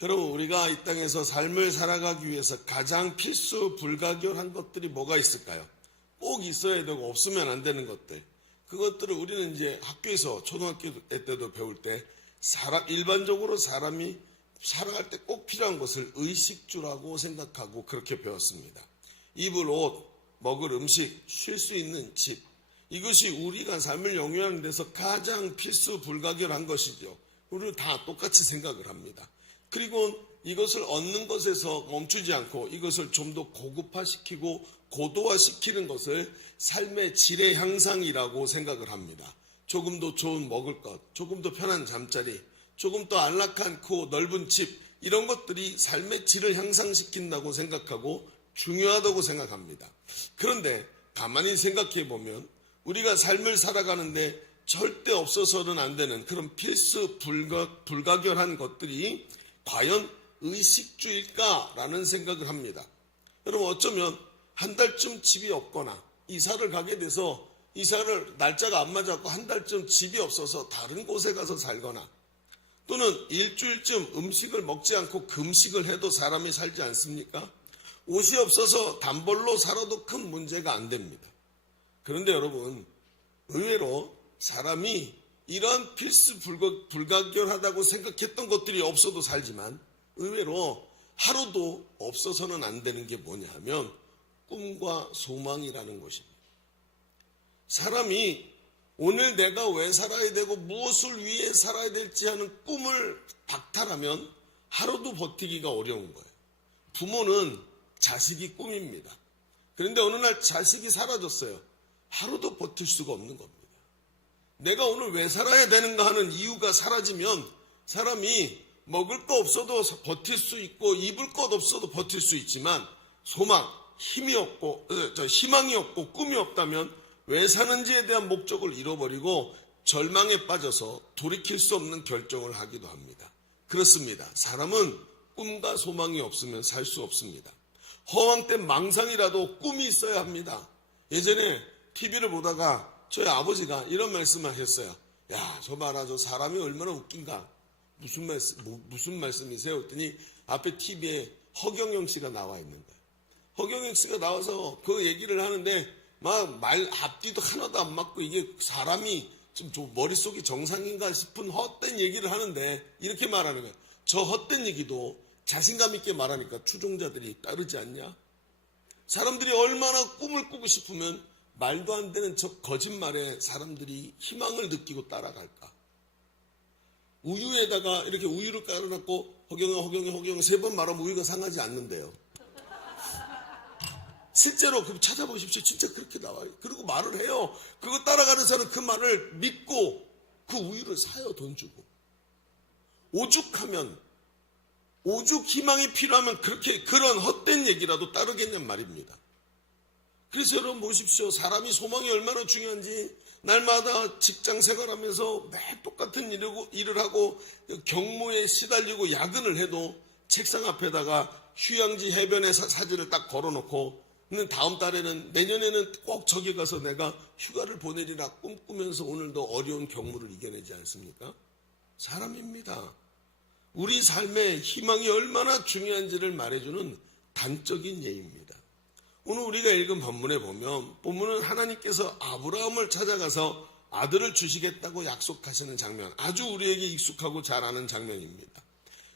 여러분, 우리가 이 땅에서 삶을 살아가기 위해서 가장 필수 불가결한 것들이 뭐가 있을까요? 꼭 있어야 되고 없으면 안 되는 것들. 그것들을 우리는 이제 학교에서 초등학교 때도 배울 때 일반적으로 사람이 살아갈 때 꼭 필요한 것을 의식주라고 생각하고 그렇게 배웠습니다. 입을 옷, 먹을 음식, 쉴 수 있는 집. 이것이 우리가 삶을 영위하는 데서 가장 필수 불가결한 것이죠. 우리는 다 똑같이 생각을 합니다. 그리고 이것을 얻는 것에서 멈추지 않고 이것을 좀 더 고급화시키고 고도화시키는 것을 삶의 질의 향상이라고 생각을 합니다. 조금 더 좋은 먹을 것, 조금 더 편한 잠자리, 조금 더 안락한 넓은 집, 이런 것들이 삶의 질을 향상시킨다고 생각하고 중요하다고 생각합니다. 그런데 가만히 생각해 보면 우리가 삶을 살아가는데 절대 없어서는 안 되는 그런 필수 불가결한 것들이 과연 의식주일까라는 생각을 합니다. 여러분, 어쩌면 한 달쯤 집이 없거나 이사를 가게 돼서 이사를 날짜가 안 맞았고 한 달쯤 집이 없어서 다른 곳에 가서 살거나, 또는 일주일쯤 음식을 먹지 않고 금식을 해도 사람이 살지 않습니까? 옷이 없어서 단벌로 살아도 큰 문제가 안 됩니다. 그런데 여러분, 의외로 사람이 이러한 필수 불가결하다고 생각했던 것들이 없어도 살지만 의외로 하루도 없어서는 안 되는 게 뭐냐 하면 꿈과 소망이라는 것입니다. 사람이 오늘 내가 왜 살아야 되고 무엇을 위해 살아야 될지 하는 꿈을 박탈하면 하루도 버티기가 어려운 거예요. 부모는 자식이 꿈입니다. 그런데 어느 날 자식이 사라졌어요. 하루도 버틸 수가 없는 겁니다. 내가 오늘 왜 살아야 되는가 하는 이유가 사라지면 사람이 먹을 거 없어도 버틸 수 있고 입을 것 없어도 버틸 수 있지만 소망, 희망이 없고 꿈이 없다면 왜 사는지에 대한 목적을 잃어버리고 절망에 빠져서 돌이킬 수 없는 결정을 하기도 합니다. 그렇습니다. 사람은 꿈과 소망이 없으면 살 수 없습니다. 허황된 망상이라도 꿈이 있어야 합니다. 예전에 TV를 보다가 저희 아버지가 이런 말씀을 하셨어요. 야, 저 봐라, 저 사람이 얼마나 웃긴가. 무슨 말씀이세요? 했더니 앞에 TV에 허경영 씨가 나와 있는 거예요. 허경영 씨가 나와서 그 얘기를 하는데 막 말 앞뒤도 하나도 안 맞고 이게 사람이 좀 머릿속이 정상인가 싶은 헛된 얘기를 하는데 이렇게 말하는 거예요. 저 헛된 얘기도 자신감 있게 말하니까 추종자들이 따르지 않냐? 사람들이 얼마나 꿈을 꾸고 싶으면 말도 안 되는 저 거짓말에 사람들이 희망을 느끼고 따라갈까? 우유에다가 이렇게 우유를 깔아놓고 허경영 3번 말하면 우유가 상하지 않는데요. 실제로 찾아보십시오. 진짜 그렇게 나와요. 그리고 말을 해요. 그거 따라가는 사람은 그 말을 믿고 그 우유를 사요. 돈 주고. 오죽 희망이 필요하면 그런 헛된 얘기라도 따르겠냔 말입니다. 그래서 여러분 보십시오. 사람이 소망이 얼마나 중요한지 날마다 직장 생활하면서 매일 똑같은 일을 하고 경무에 시달리고 야근을 해도 책상 앞에다가 휴양지 해변의 사진을 딱 걸어놓고 다음 달에는 내년에는 꼭 저기 가서 내가 휴가를 보내리라 꿈꾸면서 오늘도 어려운 경무를 이겨내지 않습니까? 사람입니다. 우리 삶의 희망이 얼마나 중요한지를 말해주는 단적인 예입니다. 오늘 우리가 읽은 본문에 보면 본문은 하나님께서 아브라함을 찾아가서 아들을 주시겠다고 약속하시는 장면, 아주 우리에게 익숙하고 잘 아는 장면입니다.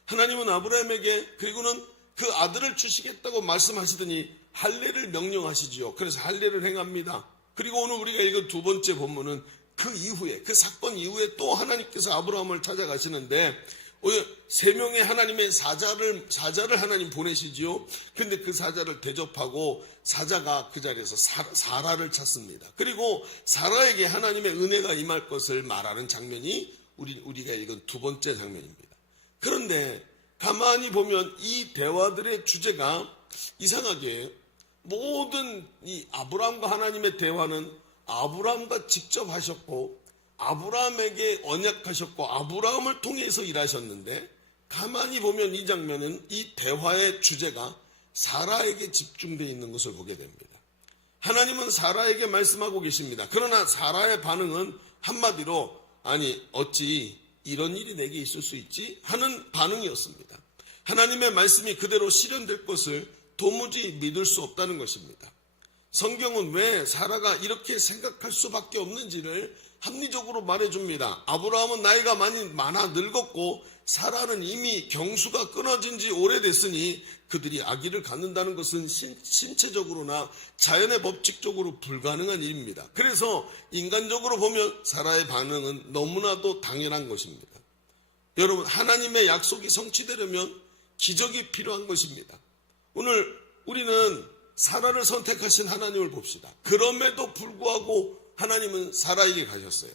하나님은 아브라함에게 그리고는 그 아들을 주시겠다고 말씀하시더니 할례를 명령하시지요. 그래서 할례를 행합니다. 그리고 오늘 우리가 읽은 두 번째 본문은 그 사건 이후에 또 하나님께서 아브라함을 찾아가시는데 3명의 하나님의 사자를 하나님 보내시지요. 근데 그 사자를 대접하고 사자가 그 자리에서 사라를 찾습니다. 그리고 사라에게 하나님의 은혜가 임할 것을 말하는 장면이 우리가 읽은 두 번째 장면입니다. 그런데 가만히 보면 이 대화들의 주제가 이상하게 모든 이 아브라함과 하나님의 대화는 아브라함과 직접 하셨고 아브라함에게 언약하셨고 아브라함을 통해서 일하셨는데 가만히 보면 이 장면은 이 대화의 주제가 사라에게 집중되어 있는 것을 보게 됩니다. 하나님은 사라에게 말씀하고 계십니다. 그러나 사라의 반응은 한마디로 아니 어찌 이런 일이 내게 있을 수 있지? 하는 반응이었습니다. 하나님의 말씀이 그대로 실현될 것을 도무지 믿을 수 없다는 것입니다. 성경은 왜 사라가 이렇게 생각할 수밖에 없는지를 합리적으로 말해줍니다. 아브라함은 나이가 많아 늙었고 사라는 이미 경수가 끊어진 지 오래됐으니 그들이 아기를 갖는다는 것은 신체적으로나 자연의 법칙적으로 불가능한 일입니다. 그래서 인간적으로 보면 사라의 반응은 너무나도 당연한 것입니다. 여러분, 하나님의 약속이 성취되려면 기적이 필요한 것입니다. 오늘 우리는 사라를 선택하신 하나님을 봅시다. 그럼에도 불구하고 하나님은 사라에게 가셨어요.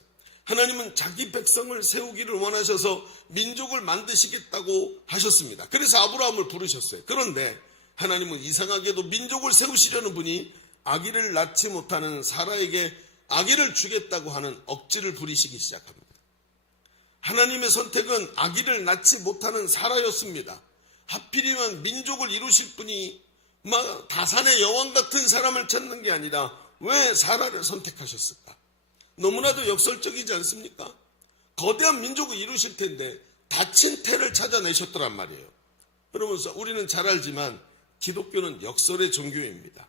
하나님은 자기 백성을 세우기를 원하셔서 민족을 만드시겠다고 하셨습니다. 그래서 아브라함을 부르셨어요. 그런데 하나님은 이상하게도 민족을 세우시려는 분이 아기를 낳지 못하는 사라에게 아기를 주겠다고 하는 억지를 부리시기 시작합니다. 하나님의 선택은 아기를 낳지 못하는 사라였습니다. 하필이면 민족을 이루실 분이 다산의 여왕 같은 사람을 찾는 게 아니라 왜 사라를 선택하셨을까? 너무나도 역설적이지 않습니까? 거대한 민족을 이루실 텐데 다친 태를 찾아내셨더란 말이에요. 그러면서 우리는 잘 알지만 기독교는 역설의 종교입니다.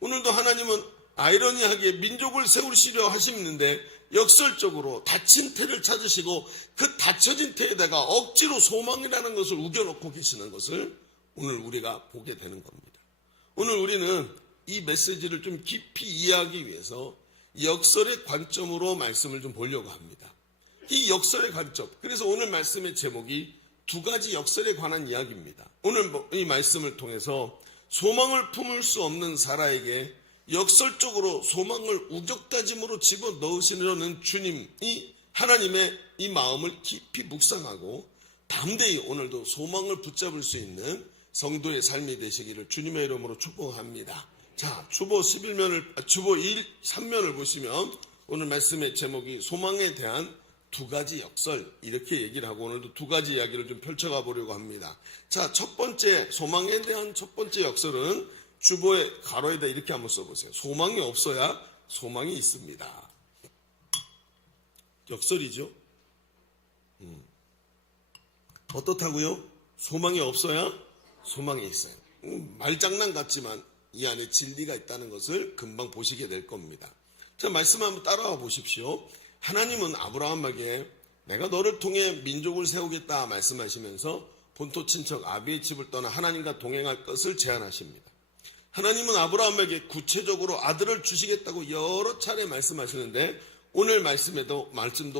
오늘도 하나님은 아이러니하게 민족을 세우시려 하시는데 역설적으로 다친 태를 찾으시고 그 닫혀진 태에다가 억지로 소망이라는 것을 우겨놓고 계시는 것을 오늘 우리가 보게 되는 겁니다. 오늘 우리는 이 메시지를 좀 깊이 이해하기 위해서 역설의 관점으로 말씀을 좀 보려고 합니다. 이 역설의 관점, 그래서 오늘 말씀의 제목이 두 가지 역설에 관한 이야기입니다. 오늘 이 말씀을 통해서 소망을 품을 수 없는 사라에게 역설적으로 소망을 우격다짐으로 집어넣으시려는 주님이 하나님의 이 마음을 깊이 묵상하고 담대히 오늘도 소망을 붙잡을 수 있는 성도의 삶이 되시기를 주님의 이름으로 축복합니다. 자, 주보 3면을 보시면 오늘 말씀의 제목이 소망에 대한 두 가지 역설, 이렇게 얘기를 하고 오늘도 두 가지 이야기를 좀 펼쳐가 보려고 합니다. 자, 첫 번째, 소망에 대한 첫 번째 역설은 주보의 가로에다 이렇게 한번 써보세요. 소망이 없어야 소망이 있습니다. 역설이죠. 어떻다고요? 소망이 없어야 소망이 있어요. 말장난 같지만 이 안에 진리가 있다는 것을 금방 보시게 될 겁니다. 자, 말씀 한번 따라와 보십시오. 하나님은 아브라함에게 내가 너를 통해 민족을 세우겠다 말씀하시면서 본토 친척 아비의 집을 떠나 하나님과 동행할 것을 제안하십니다. 하나님은 아브라함에게 구체적으로 아들을 주시겠다고 여러 차례 말씀하시는데 오늘 말씀도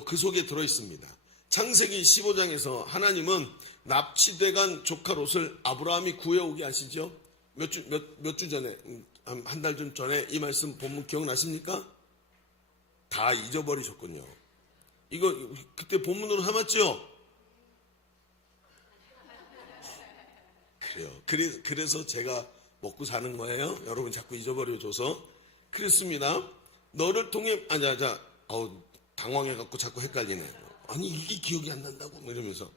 그 속에 들어있습니다. 창세기 15장에서 하나님은 납치돼간 조카 롯을 아브라함이 구해오게 하시죠. 몇 주 전에, 한 달 좀 전에 이 말씀 본문 기억나십니까? 다 잊어버리셨군요. 이거 그때 본문으로 삼았죠? 그래요. 그래서 제가 먹고 사는 거예요. 여러분 자꾸 잊어버려줘서. 그렇습니다. 너를 통해, 당황해갖고 자꾸 헷갈리네. 아니, 이게 기억이 안 난다고. 이러면서.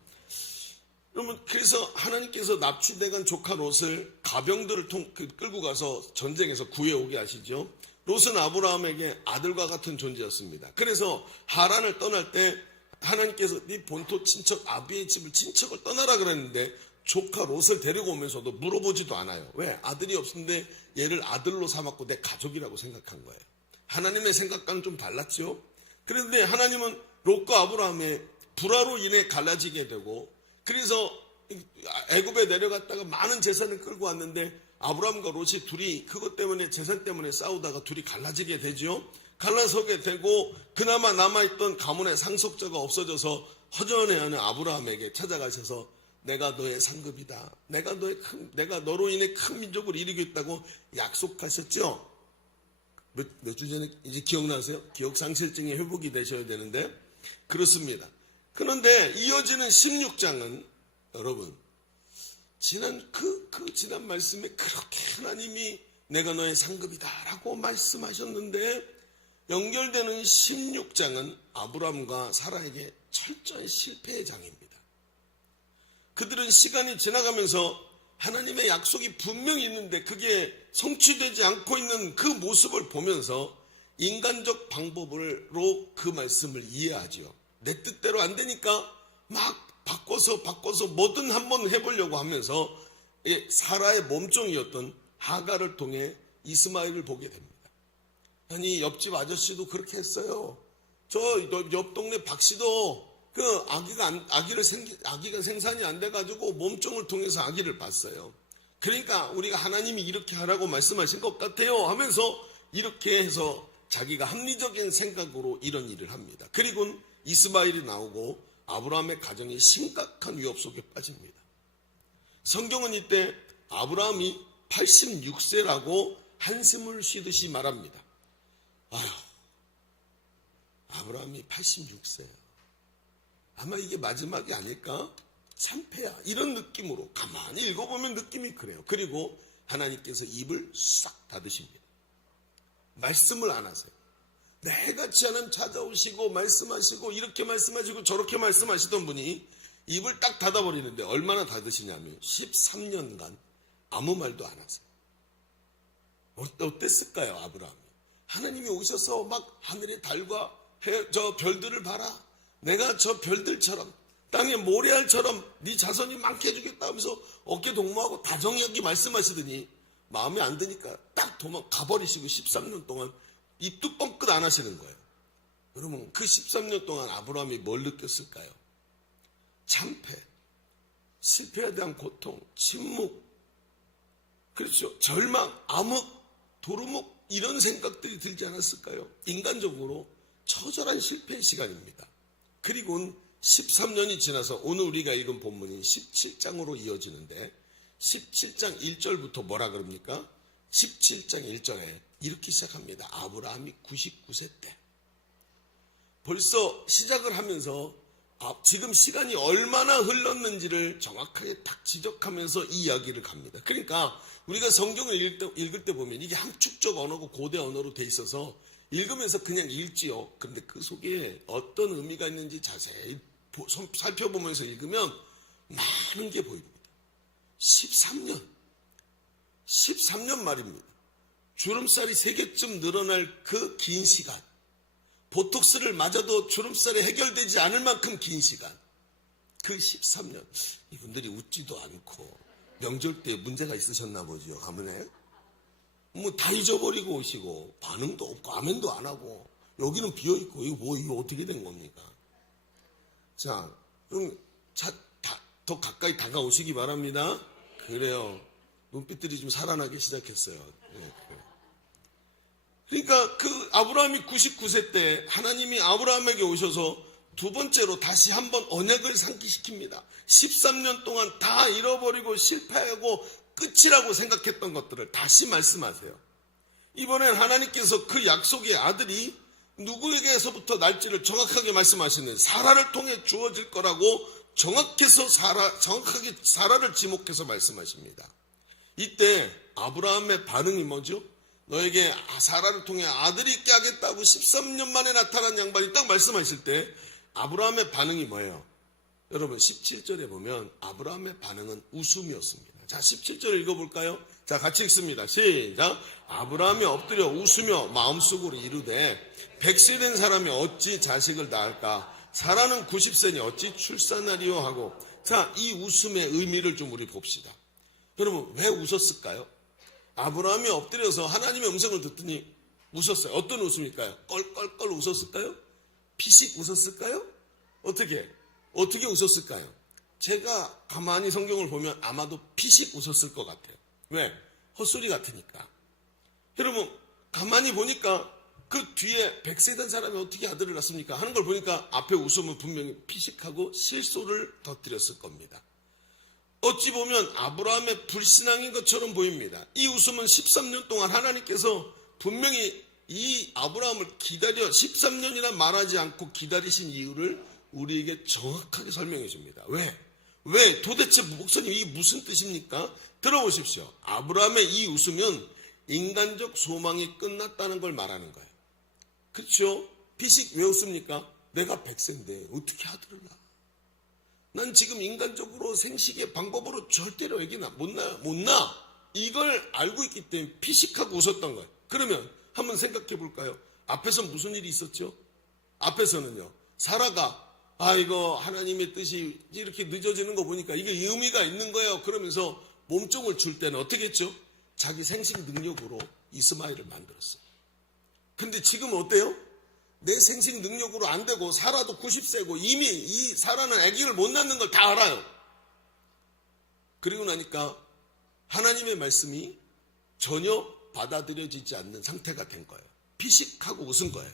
여러분, 그래서 하나님께서 납치돼간 조카 롯을 가병들을 끌고 가서 전쟁에서 구해오게 하시죠. 롯은 아브라함에게 아들과 같은 존재였습니다. 그래서 하란을 떠날 때 하나님께서 네 본토 친척 아비의 집을 친척을 떠나라 그랬는데 조카 롯을 데리고 오면서도 물어보지도 않아요. 왜? 아들이 없는데 얘를 아들로 삼았고 내 가족이라고 생각한 거예요. 하나님의 생각과는 좀 달랐죠. 그런데 하나님은 롯과 아브라함의 불화로 인해 갈라지게 되고 그래서 애굽에 내려갔다가 많은 재산을 끌고 왔는데 아브라함과 롯이 둘이 그것 때문에 재산 때문에 싸우다가 둘이 갈라지게 되죠. 갈라서게 되고 그나마 남아있던 가문의 상속자가 없어져서 허전해하는 아브라함에게 찾아가셔서 내가 너의 상급이다. 내가 너로 인해 큰 민족을 이루겠다고 약속하셨죠. 몇 주 전에 이제 기억나세요? 기억상실증이 회복이 되셔야 되는데 그렇습니다. 그런데 이어지는 16장은 여러분 지난 지난 말씀에 그렇게 하나님이 내가 너의 상급이다 라고 말씀하셨는데 연결되는 16장은 아브라함과 사라에게 철저히 실패의 장입니다. 그들은 시간이 지나가면서 하나님의 약속이 분명히 있는데 그게 성취되지 않고 있는 그 모습을 보면서 인간적 방법으로 그 말씀을 이해하지요. 내 뜻대로 안 되니까 막 바꿔서 뭐든 한번 해보려고 하면서 사라의 몸종이었던 하갈을 통해 이스마엘을 보게 됩니다. 아니, 옆집 아저씨도 그렇게 했어요. 저 옆 동네 박 씨도 그 아기가 생산이 안 돼가지고 몸종을 통해서 아기를 봤어요. 그러니까 우리가 하나님이 이렇게 하라고 말씀하신 것 같아요 하면서 이렇게 해서 자기가 합리적인 생각으로 이런 일을 합니다. 그리고 이스마엘이 나오고 아브라함의 가정이 심각한 위협 속에 빠집니다. 성경은 이때 아브라함이 86세라고 한숨을 쉬듯이 말합니다. 아휴, 아브라함이 86세야. 아마 이게 마지막이 아닐까? 참패야. 이런 느낌으로 가만히 읽어보면 느낌이 그래요. 그리고 하나님께서 입을 싹 닫으십니다. 말씀을 안 하세요. 매같이 하나님 찾아오시고 말씀하시고 이렇게 말씀하시고 저렇게 말씀하시던 분이 입을 딱 닫아버리는데 얼마나 닫으시냐면 13년간 아무 말도 안 하세요. 어땠을까요, 아브라함이? 하나님이 오셔서 막 하늘의 달과 저 별들을 봐라. 내가 저 별들처럼 땅의 모래알처럼 네 자손이 많게 해주겠다 하면서 어깨 동무하고 다정하게 말씀하시더니 마음에 안 드니까 딱 가버리시고 13년 동안 입도 뻥끗 안 하시는 거예요. 여러분, 그 13년 동안 아브라함이 뭘 느꼈을까요? 참패, 실패에 대한 고통, 침묵, 그렇죠. 절망, 암흑, 도루묵 이런 생각들이 들지 않았을까요? 인간적으로 처절한 실패의 시간입니다. 그리고 13년이 지나서 오늘 우리가 읽은 본문이 17장으로 이어지는데 17장 1절부터 뭐라 그럽니까? 17장 1절에 이렇게 시작합니다. 아브라함이 99세 때. 벌써 시작을 하면서 지금 시간이 얼마나 흘렀는지를 정확하게 딱 지적하면서 이 이야기를 갑니다. 그러니까 우리가 성경을 읽을 때 보면 이게 함축적 언어고 고대 언어로 돼 있어서 읽으면서 그냥 읽지요. 그런데 그 속에 어떤 의미가 있는지 자세히 살펴보면서 읽으면 많은 게 보입니다. 13년 말입니다. 주름살이 3개쯤 늘어날 그 긴 시간. 보톡스를 맞아도 주름살이 해결되지 않을 만큼 긴 시간. 그 13년. 이분들이 웃지도 않고 명절 때 문제가 있으셨나 보죠. 가문에. 뭐 다 잊어버리고 오시고 반응도 없고 아멘도 안 하고 여기는 비어있고 이거 어떻게 된 겁니까? 자, 그럼 더 가까이 다가오시기 바랍니다. 그래요. 눈빛들이 좀 살아나기 시작했어요. 네, 그래요. 그러니까 그 아브라함이 99세 때 하나님이 아브라함에게 오셔서 두 번째로 다시 한번 언약을 상기시킵니다. 13년 동안 다 잃어버리고 실패하고 끝이라고 생각했던 것들을 다시 말씀하세요. 이번엔 하나님께서 그 약속의 아들이 누구에게서부터 날지를 정확하게 말씀하시는 사라를 통해 주어질 거라고 정확하게 사라를 지목해서 말씀하십니다. 이때 아브라함의 반응이 뭐죠? 너에게 사라를 통해 아들이 있게 하겠다고 13년 만에 나타난 양반이 딱 말씀하실 때 아브라함의 반응이 뭐예요? 여러분 17절에 보면 아브라함의 반응은 웃음이었습니다. 자, 17절 읽어볼까요? 자, 같이 읽습니다. 시작. 아브라함이 엎드려 웃으며 마음속으로 이르되 100세 된 사람이 어찌 자식을 낳을까? 사라는 90세니 어찌 출산하리요 하고. 자, 이 웃음의 의미를 좀 우리 봅시다. 여러분, 왜 웃었을까요? 아브라함이 엎드려서 하나님의 음성을 듣더니 웃었어요. 어떤 웃음일까요? 껄껄껄 웃었을까요? 피식 웃었을까요? 어떻게 웃었을까요? 제가 가만히 성경을 보면 아마도 피식 웃었을 것 같아요. 왜? 헛소리 같으니까. 여러분, 가만히 보니까 그 뒤에 100세 된 사람이 어떻게 아들을 낳습니까? 하는 걸 보니까 앞에 웃음은 분명히 피식하고 실소를 터뜨렸을 겁니다. 어찌 보면 아브라함의 불신앙인 것처럼 보입니다. 이 웃음은 13년 동안 하나님께서 분명히 이 아브라함을 기다려 13년이나 말하지 않고 기다리신 이유를 우리에게 정확하게 설명해 줍니다. 왜? 도대체 목사님 이게 무슨 뜻입니까? 들어보십시오. 아브라함의 이 웃음은 인간적 소망이 끝났다는 걸 말하는 거예요. 그렇죠? 피식 왜 웃습니까? 내가 100세인데 어떻게 아들을 낳아? 난 지금 인간적으로 생식의 방법으로 절대로 애기 못 낳아. 이걸 알고 있기 때문에 피식하고 웃었던 거예요. 그러면 한번 생각해 볼까요? 앞에서 무슨 일이 있었죠? 앞에서는요. 사라가 이거 하나님의 뜻이 이렇게 늦어지는 거 보니까 이게 의미가 있는 거예요. 그러면서 몸종을 줄 때는 어떻게 했죠? 자기 생식 능력으로 이스마엘을 만들었어요. 근데 지금은 어때요? 내 생식 능력으로 안 되고 사라도 90세고 이미 이 사라는 아기를 못 낳는 걸 다 알아요. 그리고 나니까 하나님의 말씀이 전혀 받아들여지지 않는 상태가 된 거예요. 피식하고 웃은 거예요.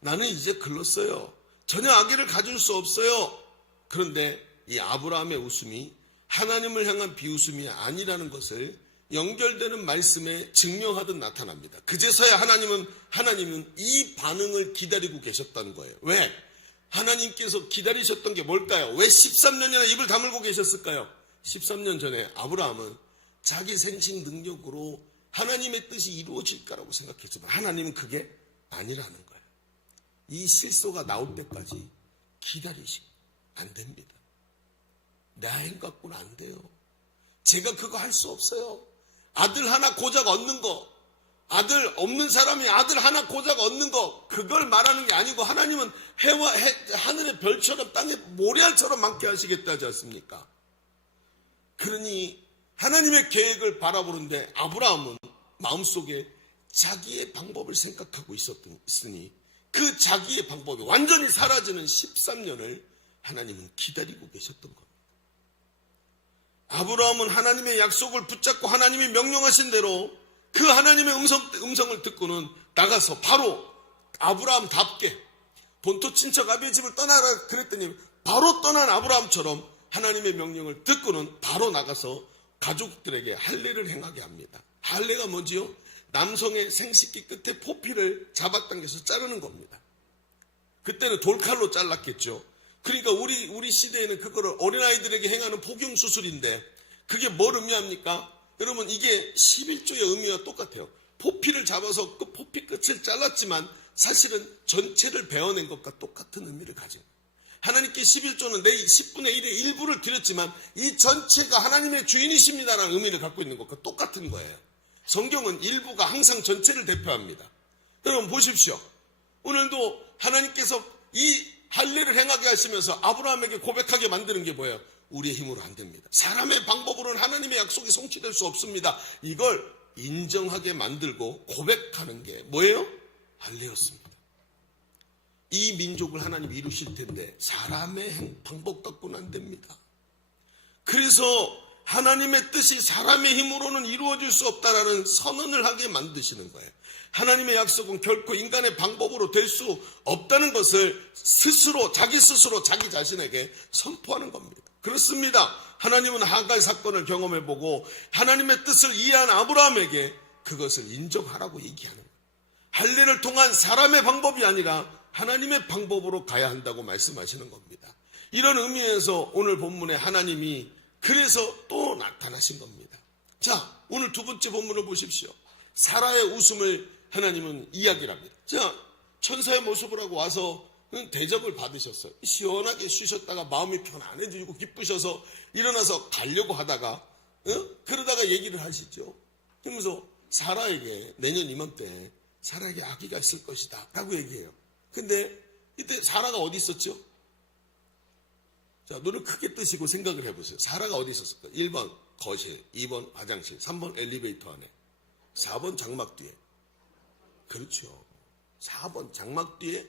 나는 이제 글렀어요. 전혀 아기를 가질 수 없어요. 그런데 이 아브라함의 웃음이 하나님을 향한 비웃음이 아니라는 것을 연결되는 말씀에 증명하듯 나타납니다. 그제서야 하나님은 이 반응을 기다리고 계셨다는 거예요. 왜? 하나님께서 기다리셨던 게 뭘까요? 왜 13년이나 입을 다물고 계셨을까요? 13년 전에 아브라함은 자기 생식 능력으로 하나님의 뜻이 이루어질까라고 생각했지만 하나님은 그게 아니라는 거예요. 이 실소가 나올 때까지 기다리시고 안 됩니다. 내 아이 갖고는 안 돼요. 제가 그거 할 수 없어요. 아들 하나 고작 얻는 거, 아들 없는 사람이 아들 하나 고작 얻는 거, 그걸 말하는 게 아니고 하나님은 해와 하늘의 별처럼 땅의 모래알처럼 많게 하시겠다 하지 않습니까? 그러니 하나님의 계획을 바라보는데 아브라함은 마음속에 자기의 방법을 생각하고 있으니 그 자기의 방법이 완전히 사라지는 13년을 하나님은 기다리고 계셨던 겁니다. 아브라함은 하나님의 약속을 붙잡고 하나님이 명령하신 대로 그 하나님의 음성을 듣고는 나가서 바로 아브라함답게 본토 친척 아비의 집을 떠나라 그랬더니 바로 떠난 아브라함처럼 하나님의 명령을 듣고는 바로 나가서 가족들에게 할례를 행하게 합니다. 할례가 뭐지요? 남성의 생식기 끝에 포피를 잡아당겨서 자르는 겁니다. 그때는 돌칼로 잘랐겠죠. 그러니까 우리 시대에는 그거를 어린아이들에게 행하는 포경수술인데 그게 뭘 의미합니까? 여러분 이게 11조의 의미와 똑같아요. 포피를 잡아서 그 포피 끝을 잘랐지만 사실은 전체를 베어낸 것과 똑같은 의미를 가진 거예요. 하나님께 11조는 내 10분의 1의 일부를 드렸지만 이 전체가 하나님의 주인이십니다라는 의미를 갖고 있는 것과 똑같은 거예요. 성경은 일부가 항상 전체를 대표합니다. 여러분 보십시오. 오늘도 하나님께서 이 할례를 행하게 하시면서 아브라함에게 고백하게 만드는 게 뭐예요? 우리의 힘으로 안 됩니다. 사람의 방법으로는 하나님의 약속이 성취될 수 없습니다. 이걸 인정하게 만들고 고백하는 게 뭐예요? 할례였습니다. 이 민족을 하나님이 이루실 텐데 사람의 방법 갖고는 안 됩니다. 그래서 하나님의 뜻이 사람의 힘으로는 이루어질 수 없다라는 선언을 하게 만드시는 거예요. 하나님의 약속은 결코 인간의 방법으로 될 수 없다는 것을 자기 스스로 자기 자신에게 선포하는 겁니다. 그렇습니다. 하나님은 하갈 사건을 경험해보고 하나님의 뜻을 이해한 아브라함에게 그것을 인정하라고 얘기하는 거예요. 할례를 통한 사람의 방법이 아니라 하나님의 방법으로 가야 한다고 말씀하시는 겁니다. 이런 의미에서 오늘 본문에 하나님이 그래서 또 나타나신 겁니다. 자, 오늘 두 번째 본문을 보십시오. 사라의 웃음을 하나님은 이야기를 합니다. 자, 천사의 모습을 하고 와서 대접을 받으셨어요. 시원하게 쉬셨다가 마음이 편안해지고 기쁘셔서 일어나서 가려고 하다가 그러다가 얘기를 하시죠. 그러면서 사라에게 내년 이맘때 사라에게 아기가 있을 것이다 라고 얘기해요. 근데 이때 사라가 어디 있었죠? 자, 눈을 크게 뜨시고 생각을 해보세요. 사라가 어디 있었을까? 1번 거실, 2번 화장실, 3번 엘리베이터 안에, 4번 장막 뒤에. 그렇죠. 4번 장막 뒤에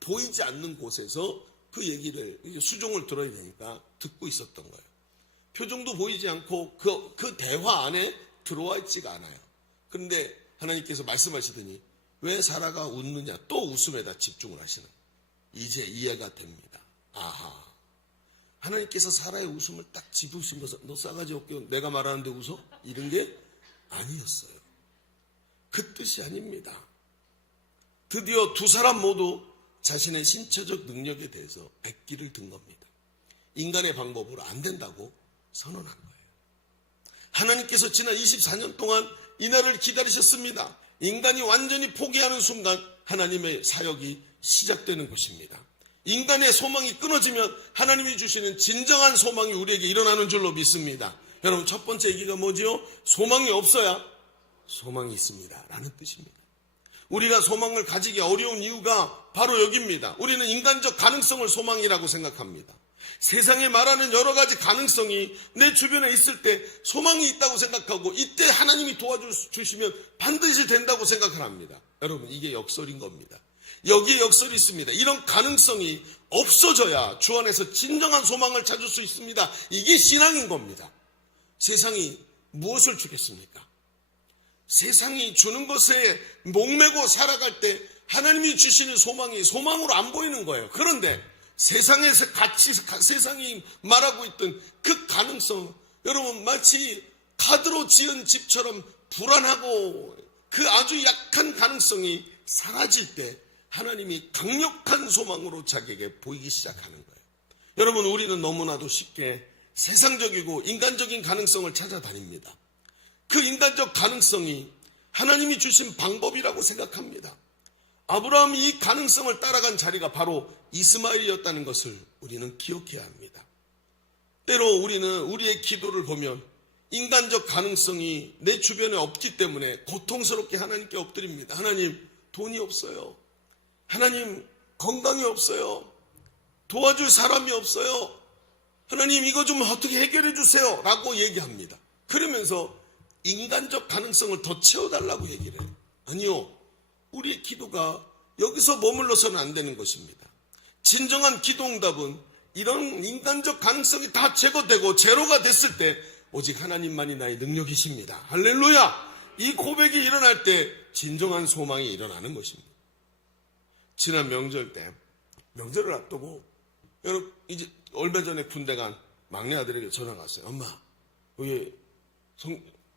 보이지 않는 곳에서 그 얘기를 수종을 들어야 되니까 듣고 있었던 거예요. 표정도 보이지 않고 그 대화 안에 들어와 있지가 않아요. 그런데 하나님께서 말씀하시더니 왜 사라가 웃느냐? 또 웃음에다 집중을 하시는 거예요. 이제 이해가 됩니다. 아하. 하나님께서 사라의 웃음을 딱 집으신 것은 너 싸가지 없게 내가 말하는데 웃어? 이런 게 아니었어요. 그 뜻이 아닙니다. 드디어 두 사람 모두 자신의 신체적 능력에 대해서 백기를 든 겁니다. 인간의 방법으로 안 된다고 선언한 거예요. 하나님께서 지난 24년 동안 이날을 기다리셨습니다. 인간이 완전히 포기하는 순간 하나님의 사역이 시작되는 것입니다. 인간의 소망이 끊어지면 하나님이 주시는 진정한 소망이 우리에게 일어나는 줄로 믿습니다. 여러분 첫 번째 얘기가 뭐지요? 소망이 없어야 소망이 있습니다 라는 뜻입니다. 우리가 소망을 가지기 어려운 이유가 바로 여기입니다. 우리는 인간적 가능성을 소망이라고 생각합니다. 세상에 말하는 여러 가지 가능성이 내 주변에 있을 때 소망이 있다고 생각하고 이때 하나님이 도와주시면 반드시 된다고 생각을 합니다. 여러분, 이게 역설인 겁니다. 여기에 역설이 있습니다. 이런 가능성이 없어져야 주 안에서 진정한 소망을 찾을 수 있습니다. 이게 신앙인 겁니다. 세상이 무엇을 주겠습니까? 세상이 주는 것에 목매고 살아갈 때 하나님이 주시는 소망이 소망으로 안 보이는 거예요. 그런데 세상에서 세상이 말하고 있던 그 가능성, 여러분, 마치 카드로 지은 집처럼 불안하고 그 아주 약한 가능성이 사라질 때 하나님이 강력한 소망으로 자기에게 보이기 시작하는 거예요. 여러분, 우리는 너무나도 쉽게 세상적이고 인간적인 가능성을 찾아다닙니다. 그 인간적 가능성이 하나님이 주신 방법이라고 생각합니다. 아브라함이 이 가능성을 따라간 자리가 바로 이스마엘이었다는 것을 우리는 기억해야 합니다. 때로 우리는 우리의 기도를 보면 인간적 가능성이 내 주변에 없기 때문에 고통스럽게 하나님께 엎드립니다. 하나님, 돈이 없어요. 하나님, 건강이 없어요. 도와줄 사람이 없어요. 하나님, 이거 좀 어떻게 해결해 주세요 라고 얘기합니다. 그러면서 인간적 가능성을 더 채워달라고 얘기를 해요. 아니요, 우리의 기도가 여기서 머물러서는 안 되는 것입니다. 진정한 기도응답은 이런 인간적 가능성이 다 제거되고 제로가 됐을 때 오직 하나님만이 나의 능력이십니다. 할렐루야! 이 고백이 일어날 때 진정한 소망이 일어나는 것입니다. 지난 명절 때, 명절을 앞두고 여러분, 이제 얼마 전에 군대 간 막내 아들에게 전화가 왔어요. 엄마, 여기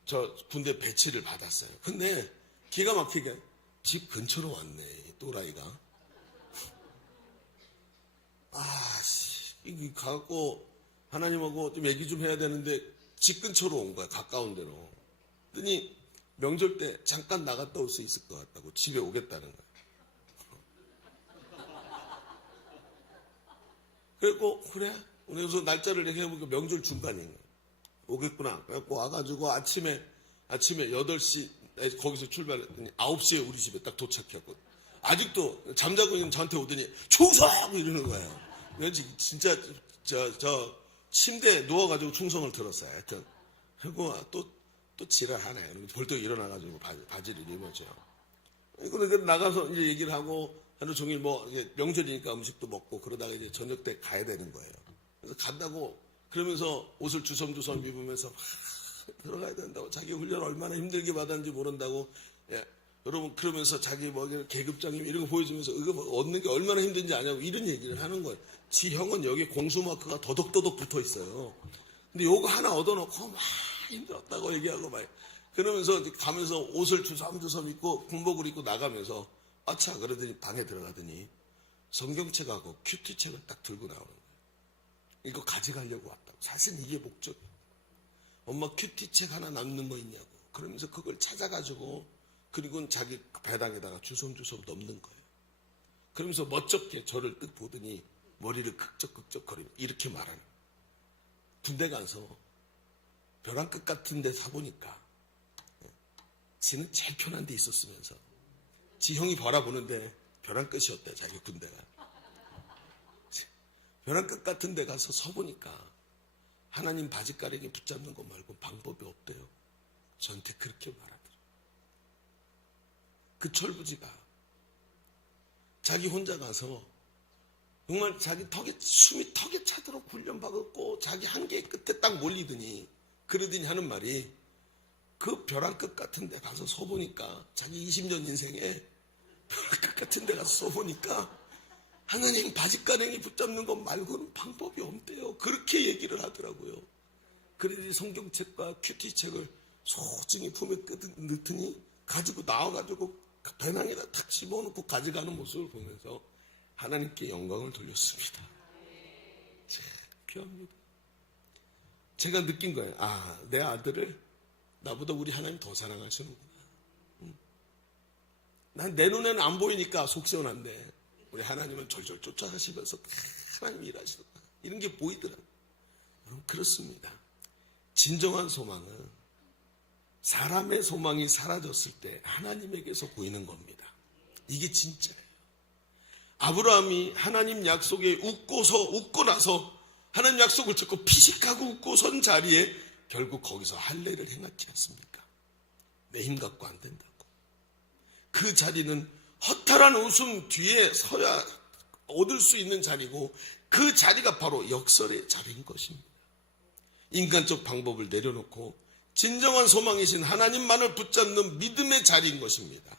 저 군대 배치를 받았어요. 근데 기가 막히게 집 근처로 왔네, 또라이가. 이거 가갖고 하나님하고 좀 얘기 좀 해야 되는데 집 근처로 온 거야, 가까운 데로. 그랬더니 명절 때 잠깐 나갔다 올 수 있을 것 같다고 집에 오겠다는 거야. 그래갖고 그래? 그래서 날짜를 얘기해보니까 명절 중간인 거야. 오겠구나. 그래갖고 와가지고 아침에 8시 거기서 출발했더니 9시에 우리 집에 딱 도착했거든. 아직도 잠자고 있는 저한테 오더니 충성! 이러는 거예요. 내가 진짜 저 침대에 누워가지고 충성을 들었어요. 하여튼 그리고 또 지랄하네. 벌떡 일어나가지고 바지를 입었죠. 그래서 나가서 이제 얘기를 하고 하루 종일 뭐 명절이니까 음식도 먹고 그러다가 이제 저녁 때 가야 되는 거예요. 그래서 간다고 그러면서 옷을 주섬주섬 입으면서 들어가야 된다고, 자기 훈련 얼마나 힘들게 받았는지 모른다고. 예, 여러분, 그러면서 자기 뭐 계급장님 이런 거 보여주면서 이거 얻는 게 얼마나 힘든지 아냐고 이런 얘기를 하는 거예요. 지 형은 여기 공수마크가 더덕더덕 붙어 있어요. 근데 요거 하나 얻어놓고 막 힘들었다고 얘기하고 막 그러면서 가면서 옷을 주섬주섬 입고 군복을 입고 나가면서 아차 그러더니 방에 들어가더니 성경책하고 큐티책을 딱 들고 나오는 거예요. 이거 가져가려고 왔다고. 사실 이게 목적이에요. 엄마 큐티책 하나 남는 거 있냐고. 그러면서 그걸 찾아가지고 그리고 자기 배당에다가 주섬주섬 넣는 거예요. 그러면서 멋쩍게 저를 뜩 보더니 머리를 극적극적거리며 이렇게 말하는 거예요. 군대 가서 벼랑 끝 같은 데 사보니까 지는 제일 편한 데 있었으면서 지 형이 바라보는데 벼랑 끝이었대, 자기 군대가. 벼랑 끝 같은 데 가서 서보니까 하나님 바지가랑이 붙잡는 것 말고 방법이 없대요. 저한테 그렇게 말하더라고요. 그 철부지가 자기 혼자 가서 정말 자기 숨이 턱에 차도록 훈련받았고 자기 한계의 끝에 딱 몰리더니 그러더니 하는 말이 그 벼랑 끝 같은 데 가서 서보니까 자기 20년 인생에 벼랑 끝 같은 데 가서 서보니까 하나님 바지가랑이 붙잡는 것 말고는 방법이 없대요. 그렇게 얘기를 하더라고요. 그러더니 성경책과 큐티책을 소중히 품에 넣더니 가지고 나와가지고 배낭에다 탁 집어넣고 가져가는 모습을 보면서 하나님께 영광을 돌렸습니다. 창피합니다. 제가 느낀 거예요. 내 아들을 나보다 우리 하나님 더 사랑하시는구나. 난 내 눈에는 안 보이니까 속 시원한데 우리 하나님은 절절 쫓아가시면서 하나님 일하시는구나. 이런 게 보이더라고요. 그렇습니다. 진정한 소망은 사람의 소망이 사라졌을 때 하나님에게서 보이는 겁니다. 이게 진짜예요. 아브라함이 하나님 약속에 웃고 나서 하나님 약속을 듣고 피식하고 웃고 선 자리에 결국 거기서 할례를 행하지 않습니까? 내 힘 갖고 안 된다고. 그 자리는 허탈한 웃음 뒤에 서야 얻을 수 있는 자리고, 그 자리가 바로 역설의 자리인 것입니다. 인간적 방법을 내려놓고 진정한 소망이신 하나님만을 붙잡는 믿음의 자리인 것입니다.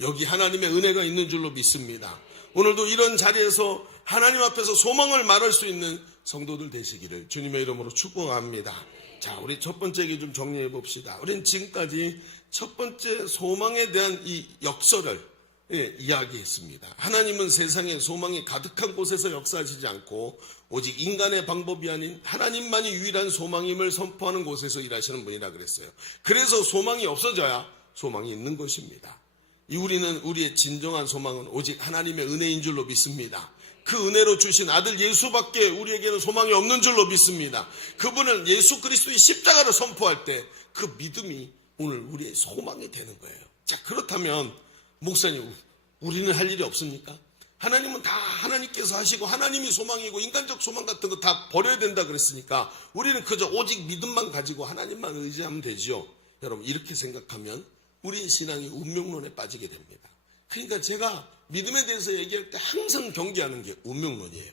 여기 하나님의 은혜가 있는 줄로 믿습니다. 오늘도 이런 자리에서 하나님 앞에서 소망을 말할 수 있는 성도들 되시기를 주님의 이름으로 축복합니다. 자, 우리 첫 번째 얘기 좀 정리해 봅시다. 우리는 지금까지 첫 번째 소망에 대한 이 역설을 이야기했습니다. 하나님은 세상에 소망이 가득한 곳에서 역사하시지 않고 오직 인간의 방법이 아닌 하나님만이 유일한 소망임을 선포하는 곳에서 일하시는 분이라 그랬어요. 그래서 소망이 없어져야 소망이 있는 것입니다. 우리는 우리의 진정한 소망은 오직 하나님의 은혜인 줄로 믿습니다. 그 은혜로 주신 아들 예수밖에 우리에게는 소망이 없는 줄로 믿습니다. 그분은 예수 그리스도의 십자가를 선포할 때 그 믿음이 오늘 우리의 소망이 되는 거예요. 자, 그렇다면 목사님, 우리는 할 일이 없습니까? 하나님은 다 하나님께서 하시고 하나님이 소망이고 인간적 소망 같은 거 다 버려야 된다 그랬으니까 우리는 그저 오직 믿음만 가지고 하나님만 의지하면 되지요. 여러분, 이렇게 생각하면 우리의 신앙이 운명론에 빠지게 됩니다. 그러니까 제가 믿음에 대해서 얘기할 때 항상 경계하는 게 운명론이에요.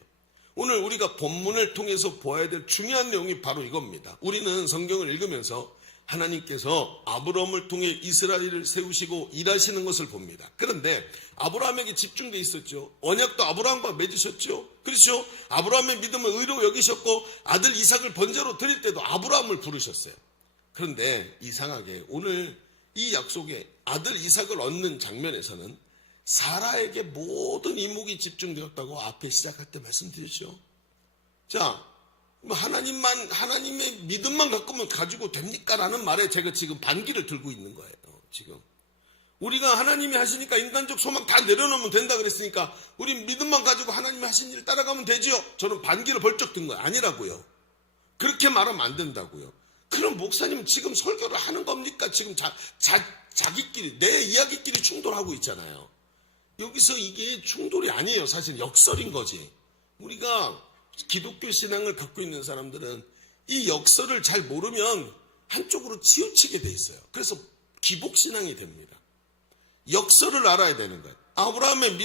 오늘 우리가 본문을 통해서 보아야 될 중요한 내용이 바로 이겁니다. 우리는 성경을 읽으면서 하나님께서 아브라함을 통해 이스라엘을 세우시고 일하시는 것을 봅니다. 그런데 아브라함에게 집중되어 있었죠. 언약도 아브라함과 맺으셨죠. 그렇죠? 아브라함의 믿음을 의로 여기셨고 아들 이삭을 번제로 드릴 때도 아브라함을 부르셨어요. 그런데 이상하게 오늘 이 약속에 아들 이삭을 얻는 장면에서는 사라에게 모든 이목이 집중되었다고 앞에 시작할 때 말씀드렸죠. 자, 하나님의 믿음만 갖고면 가지고 됩니까? 라는 말에 제가 지금 반기를 들고 있는 거예요. 지금 우리가 하나님이 하시니까 인간적 소망 다 내려놓으면 된다 그랬으니까 우리 믿음만 가지고 하나님이 하신 일 따라가면 되지요. 저는 반기를 벌쩍 든 거예요. 아니라고요. 그렇게 말하면 안 된다고요. 그럼 목사님은 지금 설교를 하는 겁니까? 지금 자기끼리 내 이야기끼리 충돌하고 있잖아요. 여기서 이게 충돌이 아니에요. 사실 역설인 거지. 우리가 기독교 신앙을 갖고 있는 사람들은 이 역설을 잘 모르면 한쪽으로 치우치게 돼 있어요. 그래서 기복신앙이 됩니다. 역설을 알아야 되는 거예요. 아브라함의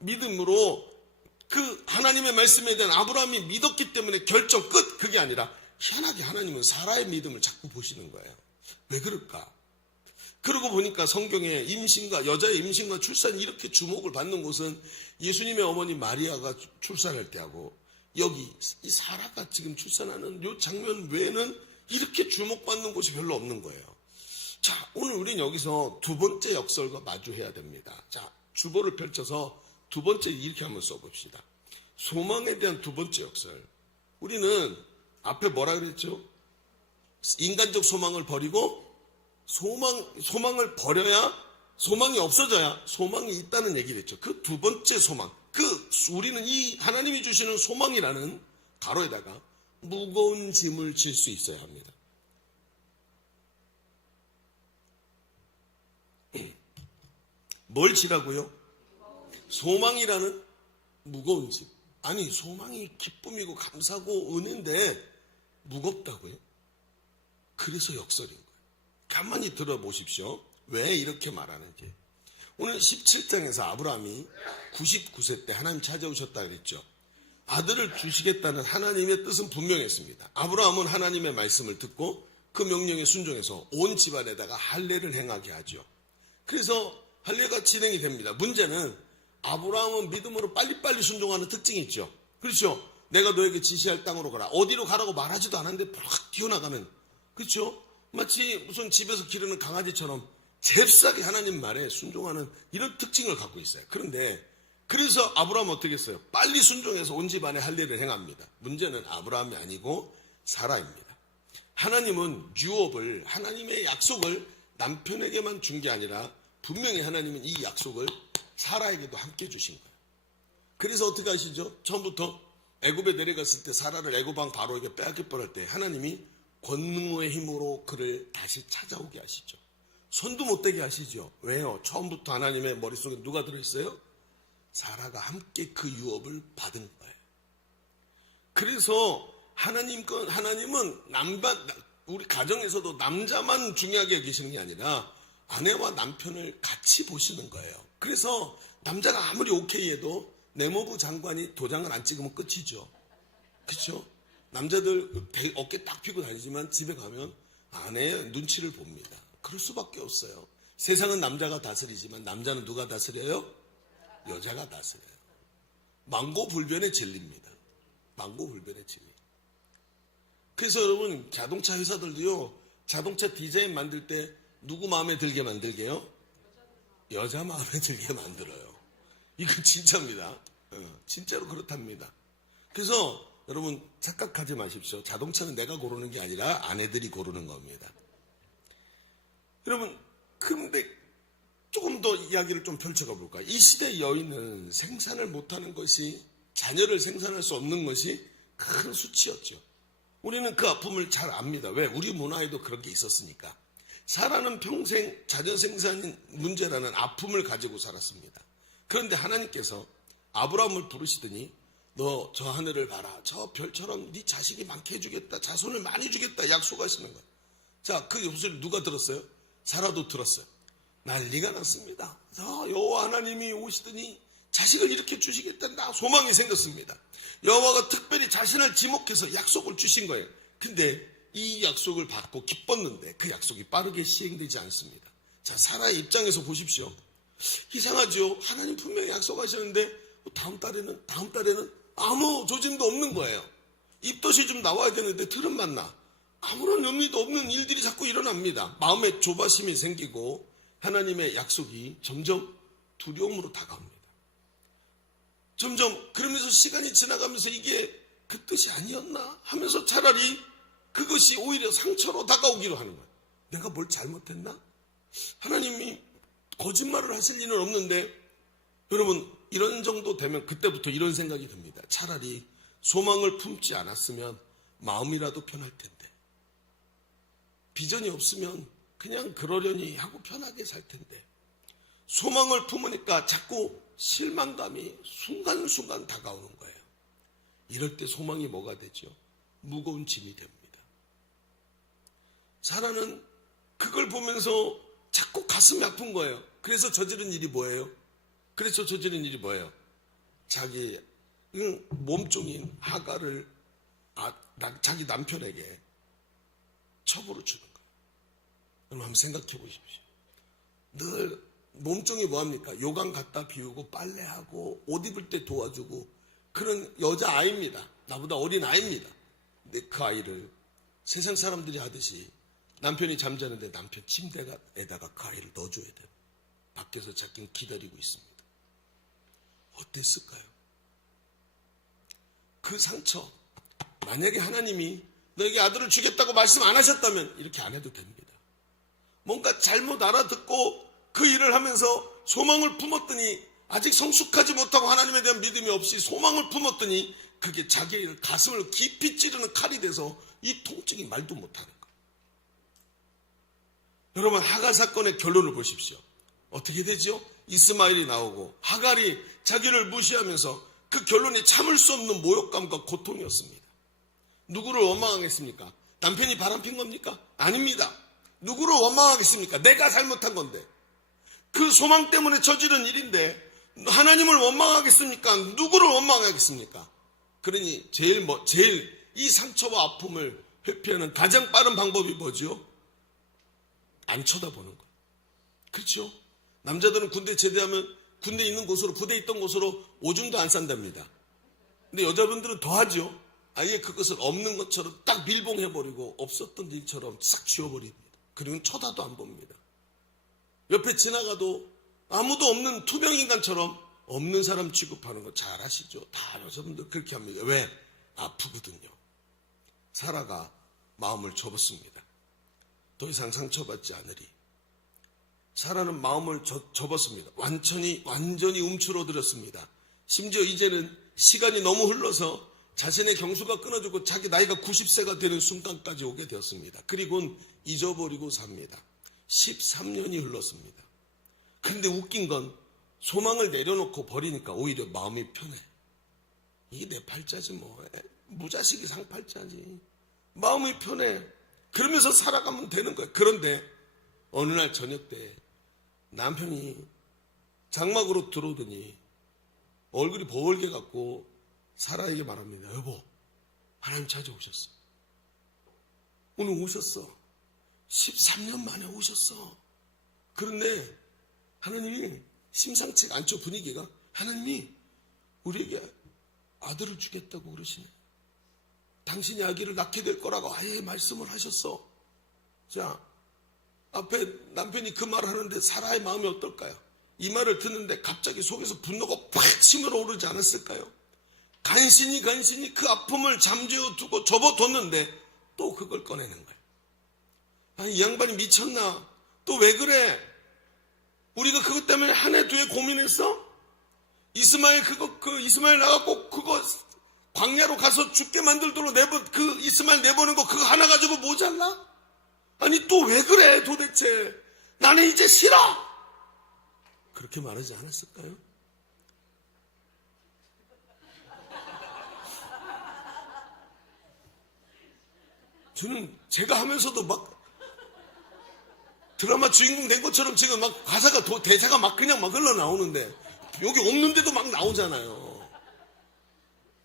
믿음으로 그 하나님의 말씀에 대한 아브라함이 믿었기 때문에 결정 끝. 그게 아니라 희한하게 하나님은 사라의 믿음을 자꾸 보시는 거예요. 왜 그럴까? 그러고 보니까 성경에 여자의 임신과 출산이 이렇게 주목을 받는 곳은 예수님의 어머니 마리아가 출산할 때하고 여기 이 사라가 지금 출산하는 이 장면 외에는 이렇게 주목받는 곳이 별로 없는 거예요. 자, 오늘 우리는 여기서 두 번째 역설과 마주해야 됩니다. 자, 주보를 펼쳐서 두 번째 이렇게 한번 써봅시다. 소망에 대한 두 번째 역설. 우리는 앞에 뭐라 그랬죠? 인간적 소망을 버리고 소망을 버려야 소망이 없어져야 소망이 있다는 얘기를 했죠. 그 두 번째 소망. 우리는 이 하나님이 주시는 소망이라는 가로에다가 무거운 짐을 질 수 있어야 합니다. 뭘 지라고요? 소망이라는 무거운 짐. 아니, 소망이 기쁨이고 감사고 은혜인데 무겁다고요? 그래서 역설인 거예요. 가만히 들어보십시오. 왜 이렇게 말하는지. 오늘 17장에서 아브라함이 99세 때 하나님 찾아오셨다 그랬죠. 아들을 주시겠다는 하나님의 뜻은 분명했습니다. 아브라함은 하나님의 말씀을 듣고 그 명령에 순종해서 온 집안에다가 할례를 행하게 하죠. 그래서 할례가 진행이 됩니다. 문제는 아브라함은 믿음으로 빨리빨리 순종하는 특징이 있죠. 그렇죠? 내가 너에게 지시할 땅으로 가라. 어디로 가라고 말하지도 않았는데 팍 튀어나가는. 그렇죠? 마치 무슨 집에서 기르는 강아지처럼 잽싸게 하나님 말에 순종하는 이런 특징을 갖고 있어요. 그래서 아브라함은 어떻게 했어요? 빨리 순종해서 온 집안에 할례를 행합니다. 문제는 아브라함이 아니고 사라입니다. 하나님은 유업을, 하나님의 약속을 남편에게만 준 게 아니라 분명히 하나님은 이 약속을 사라에게도 함께 주신 거예요. 그래서 어떻게 하시죠? 처음부터 애굽에 내려갔을 때 사라를 애굽 왕 바로에게 빼앗길 뻔할 때 하나님이 권능의 힘으로 그를 다시 찾아오게 하시죠. 손도 못 대게 하시죠. 왜요? 처음부터 하나님의 머릿속에 누가 들어있어요? 사라가 함께 그 유업을 받은 거예요. 그래서 하나님은 우리 가정에서도 남자만 중요하게 여기시는 게 아니라 아내와 남편을 같이 보시는 거예요. 그래서 남자가 아무리 오케이 해도 내무부 장관이 도장을 안 찍으면 끝이죠. 그렇죠? 남자들 어깨 딱 펴고 다니지만 집에 가면 아내의 눈치를 봅니다. 그럴 수밖에 없어요. 세상은 남자가 다스리지만 남자는 누가 다스려요? 여자가 다스려요. 망고불변의 진리입니다. 망고불변의 진리. 그래서 여러분 자동차 회사들도요, 자동차 디자인 만들 때 누구 마음에 들게 만들게요? 여자 마음에 들게 만들어요. 이거 진짜입니다. 진짜로 그렇답니다. 그래서 여러분 착각하지 마십시오. 자동차는 내가 고르는 게 아니라 아내들이 고르는 겁니다. 여러분, 그런데 조금 더 이야기를 좀 펼쳐가 볼까요? 이 시대 여인은 생산을 못하는 것이, 자녀를 생산할 수 없는 것이 큰 수치였죠. 우리는 그 아픔을 잘 압니다. 왜? 우리 문화에도 그런 게 있었으니까. 사라는 평생 자녀 생산 문제라는 아픔을 가지고 살았습니다. 그런데 하나님께서 아브라함을 부르시더니 너 저 하늘을 봐라. 저 별처럼 네 자식이 많게 해주겠다. 자손을 많이 주겠다. 약속하시는 거예요. 자, 그 소리를 누가 들었어요? 사라도 들었어요. 난리가 났습니다. 여호와 하나님이 오시더니 자식을 이렇게 주시겠다. 소망이 생겼습니다. 여호와가 특별히 자신을 지목해서 약속을 주신 거예요. 근데 이 약속을 받고 기뻤는데 그 약속이 빠르게 시행되지 않습니다. 자, 사라의 입장에서 보십시오. 이상하죠? 하나님 분명히 약속하셨는데 다음 달에는 아무 조짐도 없는 거예요. 입덧이 좀 나와야 되는데 들은만 나. 아무런 의미도 없는 일들이 자꾸 일어납니다. 마음에 조바심이 생기고 하나님의 약속이 점점 두려움으로 다가옵니다. 점점 그러면서 시간이 지나가면서 이게 그 뜻이 아니었나 하면서 차라리 그것이 오히려 상처로 다가오기로 하는 거예요. 내가 뭘 잘못했나? 하나님이 거짓말을 하실 리는 없는데, 여러분 이런 정도 되면 그때부터 이런 생각이 듭니다. 차라리 소망을 품지 않았으면 마음이라도 편할 텐데, 비전이 없으면 그냥 그러려니 하고 편하게 살 텐데, 소망을 품으니까 자꾸 실망감이 순간순간 다가오는 거예요. 이럴 때 소망이 뭐가 되죠? 무거운 짐이 됩니다. 사라는 그걸 보면서 자꾸 가슴이 아픈 거예요. 그래서 저지른 일이 뭐예요? 자기 몸종인 하갈을 자기 남편에게 첩으로 주는 거예요. 여러분 한번 생각해 보십시오. 늘 몸종이 뭐합니까? 요강 갖다 비우고 빨래하고 옷 입을 때 도와주고 그런 여자아이입니다. 나보다 어린 아이입니다. 근데 그 아이를 세상 사람들이 하듯이 남편이 잠자는데 남편 침대에다가 그 아이를 넣어줘야 돼요. 밖에서 자기는 기다리고 있습니다. 어땠을까요? 그 상처, 만약에 하나님이 너에게 아들을 주겠다고 말씀 안 하셨다면 이렇게 안 해도 됩니다. 뭔가 잘못 알아듣고 그 일을 하면서 소망을 품었더니, 아직 성숙하지 못하고 하나님에 대한 믿음이 없이 소망을 품었더니 그게 자기의 가슴을 깊이 찌르는 칼이 돼서 이 통증이 말도 못하는 거예요. 여러분 하갈 사건의 결론을 보십시오. 어떻게 되죠? 이스마엘이 나오고 하갈이 자기를 무시하면서 그 결론이 참을 수 없는 모욕감과 고통이었습니다. 누구를 원망하겠습니까? 남편이 바람핀 겁니까? 아닙니다. 누구를 원망하겠습니까? 내가 잘못한 건데. 그 소망 때문에 저지른 일인데 하나님을 원망하겠습니까? 누구를 원망하겠습니까? 그러니 제일 이 상처와 아픔을 회피하는 가장 빠른 방법이 뭐죠? 안 쳐다보는 거. 그렇죠? 남자들은 군대 제대하면 군대 있는 곳으로, 부대 있던 곳으로 오줌도 안 싼답니다. 근데 여자분들은 더 하죠. 아예 그것을 없는 것처럼 딱 밀봉해버리고 없었던 일처럼 싹 지워버립니다. 그리고 쳐다도 안 봅니다. 옆에 지나가도 아무도 없는 투명인간처럼 없는 사람 취급하는 거 잘 아시죠? 다 여자분들 그렇게 합니다. 왜? 아프거든요. 사라가 마음을 접었습니다. 더 이상 상처받지 않으리. 사라는 마음을 접었습니다. 완전히 움츠러들었습니다. 심지어 이제는 시간이 너무 흘러서 자신의 경수가 끊어지고 자기 나이가 90세가 되는 순간까지 오게 되었습니다. 그리고는 잊어버리고 삽니다. 13년이 흘렀습니다. 그런데 웃긴 건 소망을 내려놓고 버리니까 오히려 마음이 편해. 이게 내 팔자지 뭐. 무자식이 상팔자지. 마음이 편해. 그러면서 살아가면 되는 거야. 그런데 어느 날 저녁 때 남편이 장막으로 들어오더니 얼굴이 벌게 갖고 사라에게 말합니다. 여보, 하나님 찾아오셨어. 오늘 오셨어. 13년 만에 오셨어. 그런데 하나님이 심상치가 않죠, 분위기가. 하나님이 우리에게 아들을 주겠다고 그러시네. 당신이 아기를 낳게 될 거라고 아예 말씀을 하셨어. 자, 앞에 남편이 그 말을 하는데 사라의 마음이 어떨까요? 이 말을 듣는데 갑자기 속에서 분노가 팍 치밀어 오르지 않았을까요? 간신히 그 아픔을 잠재워 두고 접어뒀는데 또 그걸 꺼내는 거예요. 아니, 이 양반이 미쳤나? 또 왜 그래? 우리가 그것 때문에 한 해 두 해 고민했어? 이스마엘 이스마엘 나가고 그거 광야로 가서 죽게 만들도록 그 이스마엘 내보낸 거 그거 하나 가지고 모자라? 아니 또 왜 그래 도대체? 나는 이제 싫어! 그렇게 말하지 않았을까요? 저는 제가 하면서도 막 드라마 주인공 된 것처럼 지금 막 가사가 대사가 막 그냥 막 흘러나오는데 여기 없는데도 막 나오잖아요.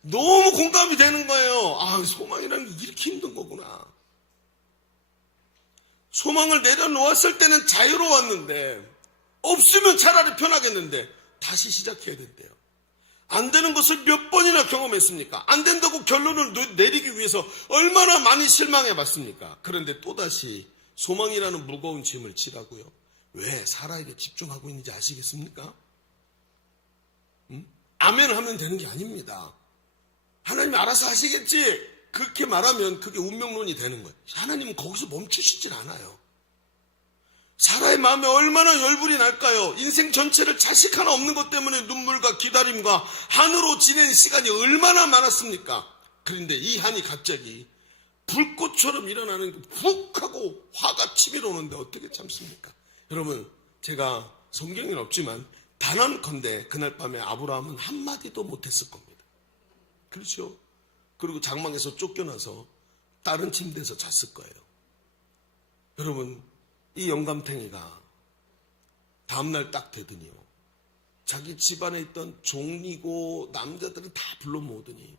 너무 공감이 되는 거예요. 아, 소망이라는 게 이렇게 힘든 거구나. 소망을 내려놓았을 때는 자유로웠는데 없으면 차라리 편하겠는데 다시 시작해야 된대요. 안 되는 것을 몇 번이나 경험했습니까? 안 된다고 결론을 내리기 위해서 얼마나 많이 실망해봤습니까? 그런데 또다시 소망이라는 무거운 짐을 지라고요. 왜 사라에게 집중하고 있는지 아시겠습니까? 아멘 하면 되는 게 아닙니다. 하나님 알아서 하시겠지. 그렇게 말하면 그게 운명론이 되는 거예요. 하나님은 거기서 멈추시질 않아요. 사라의 마음에 얼마나 열불이 날까요? 인생 전체를 자식 하나 없는 것 때문에 눈물과 기다림과 한으로 지낸 시간이 얼마나 많았습니까? 그런데 이 한이 갑자기 불꽃처럼 일어나는 훅 하고 화가 치밀어 오는데 어떻게 참습니까? 여러분, 제가 성경에는 없지만 단언컨대 그날 밤에 아브라함은 한마디도 못했을 겁니다. 그렇죠? 그리고 장막에서 쫓겨나서 다른 침대에서 잤을 거예요. 여러분, 이 영감탱이가 다음날 딱 되더니요, 자기 집안에 있던 종이고 남자들은 다 불러 모으더니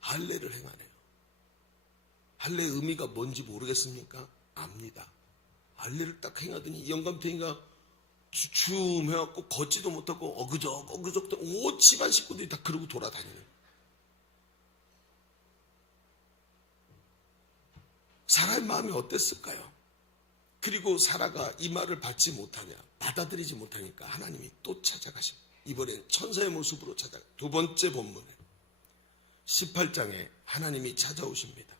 할례를 행하네요. 할례의 의미가 뭔지 모르겠습니까? 압니다. 할례를 딱 행하더니 이 영감탱이가 주춤 해갖고 걷지도 못하고 어그적 온 집안 식구들이 다 그러고 돌아다니는. 사라의 마음이 어땠을까요? 그리고 사라가 이 말을 받아들이지 못하니까 하나님이 또 찾아가십니다. 이번엔 천사의 모습으로 두 번째 본문에 18장에 하나님이 찾아오십니다.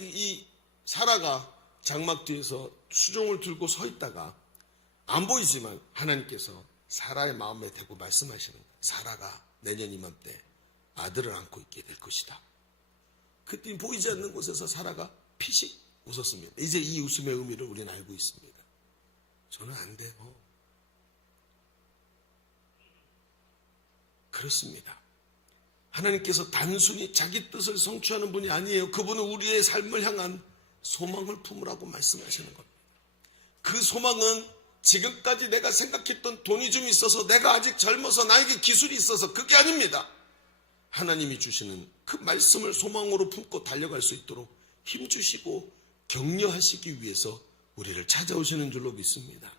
이 사라가 장막 뒤에서 수종을 들고 서 있다가 안 보이지만 하나님께서 사라의 마음에 대고 말씀하시는 거예요. 사라가 내년 이맘때 아들을 안고 있게 될 것이다. 그때 보이지 않는 곳에서 사라가 피식 웃었습니다. 이제 이 웃음의 의미를 우리는 알고 있습니다. 저는 안 돼요. 그렇습니다. 하나님께서 단순히 자기 뜻을 성취하는 분이 아니에요. 그분은 우리의 삶을 향한 소망을 품으라고 말씀하시는 겁니다. 그 소망은 지금까지 내가 생각했던 돈이 좀 있어서, 내가 아직 젊어서, 나에게 기술이 있어서 그게 아닙니다. 하나님이 주시는 그 말씀을 소망으로 품고 달려갈 수 있도록 힘주시고 격려하시기 위해서 우리를 찾아오시는 줄로 믿습니다.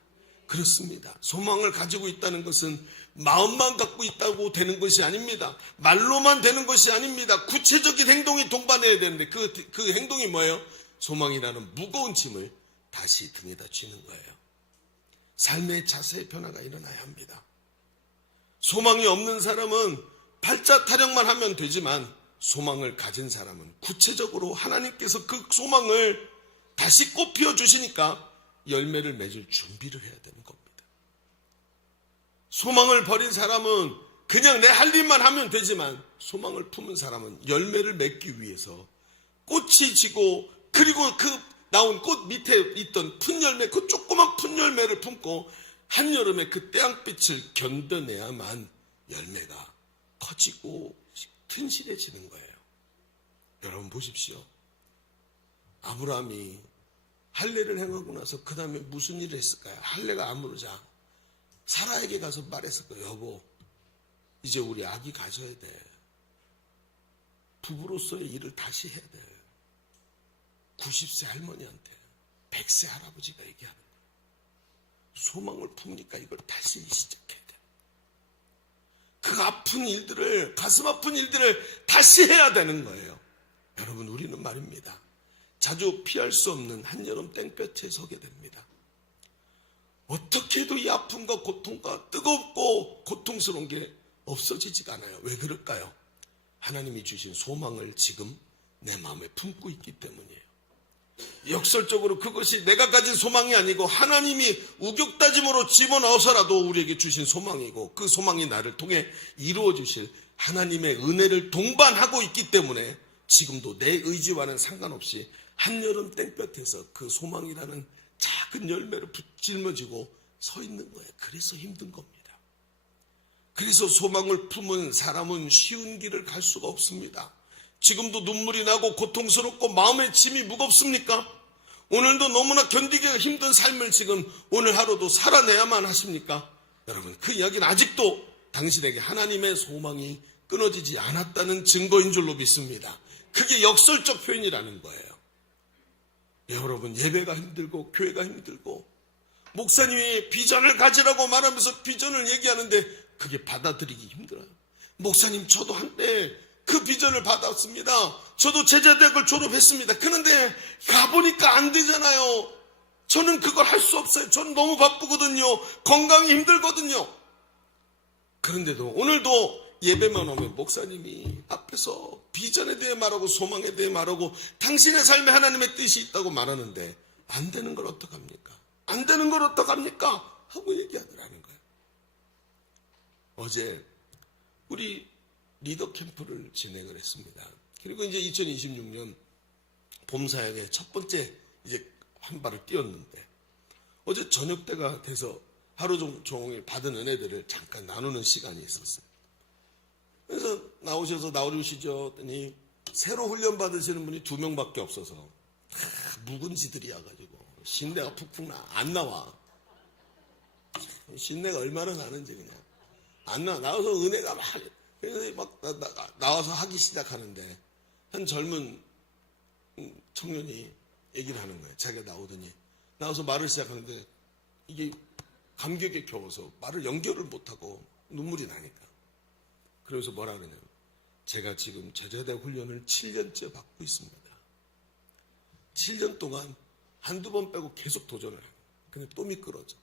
그렇습니다. 소망을 가지고 있다는 것은 마음만 갖고 있다고 되는 것이 아닙니다. 말로만 되는 것이 아닙니다. 구체적인 행동이 동반해야 되는데 그 행동이 뭐예요? 소망이라는 무거운 짐을 다시 등에다 쥐는 거예요. 삶의 자세의 변화가 일어나야 합니다. 소망이 없는 사람은 팔자 타령만 하면 되지만, 소망을 가진 사람은 구체적으로 하나님께서 그 소망을 다시 꽃 피워주시니까 열매를 맺을 준비를 해야 되는 겁니다. 소망을 버린 사람은 그냥 내 할 일만 하면 되지만, 소망을 품은 사람은 열매를 맺기 위해서 꽃이 지고, 그리고 그 나온 꽃 밑에 있던 풋열매, 그 조그만 풋열매를 품고 한여름에 그 태양빛을 견뎌내야만 열매가 커지고 튼실해지는 거예요. 여러분 보십시오. 아브라함이 할례를 행하고 나서 그 다음에 무슨 일을 했을까요? 할례가 아무르자 사라에게 가서 말했을 거예요. 여보, 이제 우리 아기 가져야 돼. 부부로서의 일을 다시 해야 돼. 90세 할머니한테 100세 할아버지가 얘기하는 거예요. 소망을 품으니까 이걸 다시 시작해야 돼. 그 아픈 일들을, 가슴 아픈 일들을 다시 해야 되는 거예요. 여러분, 우리는 말입니다. 자주 피할 수 없는 한여름 땡볕에 서게 됩니다. 어떻게 해도 이 아픔과 고통과 뜨겁고 고통스러운 게 없어지지가 않아요. 왜 그럴까요? 하나님이 주신 소망을 지금 내 마음에 품고 있기 때문이에요. 역설적으로 그것이 내가 가진 소망이 아니고 하나님이 우격다짐으로 집어넣어서라도 우리에게 주신 소망이고, 그 소망이 나를 통해 이루어 주실 하나님의 은혜를 동반하고 있기 때문에 지금도 내 의지와는 상관없이 한여름 땡볕에서 그 소망이라는 작은 열매를 짊어지고 서 있는 거예요. 그래서 힘든 겁니다. 그래서 소망을 품은 사람은 쉬운 길을 갈 수가 없습니다. 지금도 눈물이 나고 고통스럽고 마음의 짐이 무겁습니까? 오늘도 너무나 견디기가 힘든 삶을 지금 오늘 하루도 살아내야만 하십니까? 여러분, 그 이야기는 아직도 당신에게 하나님의 소망이 끊어지지 않았다는 증거인 줄로 믿습니다. 그게 역설적 표현이라는 거예요. 여러분, 예배가 힘들고 교회가 힘들고 목사님이 비전을 가지라고 말하면서 비전을 얘기하는데 그게 받아들이기 힘들어요. 목사님, 저도 한때 그 비전을 받았습니다. 저도 제자대학을 졸업했습니다. 그런데 가보니까 안 되잖아요. 저는 그걸 할 수 없어요. 저는 너무 바쁘거든요. 건강이 힘들거든요. 그런데도 오늘도 예배만 오면 목사님이 앞에서 비전에 대해 말하고 소망에 대해 말하고 당신의 삶에 하나님의 뜻이 있다고 말하는데 안 되는 걸 어떡합니까? 안 되는 걸 어떡합니까? 하고 얘기하더라는 거예요. 어제 우리 리더 캠프를 진행을 했습니다. 그리고 이제 2026년 봄사역의 첫 번째 이제 한 발을 띄웠는데 어제 저녁 때가 돼서 하루 종일 받은 은혜들을 잠깐 나누는 시간이 있었어요. 그래서 나오시죠 했더니 새로 훈련 받으시는 분이 2명밖에 없어서 다 묵은지들이어가지고 신내가 푹푹 안 나와. 신내가 얼마나 나는지 그냥 안 나와. 나와서 은혜가 막 그래서 막 나와서 하기 시작하는데 한 젊은 청년이 얘기를 하는 거예요. 자기가 나와서 말을 시작하는데 이게 감격에 겨워서 말을 연결을 못하고 눈물이 나니까. 그래서 뭐라 그러냐면 제가 지금 제자대 훈련을 7년째 받고 있습니다. 7년 동안 한두 번 빼고 계속 도전을 해요. 근데 또 미끄러져.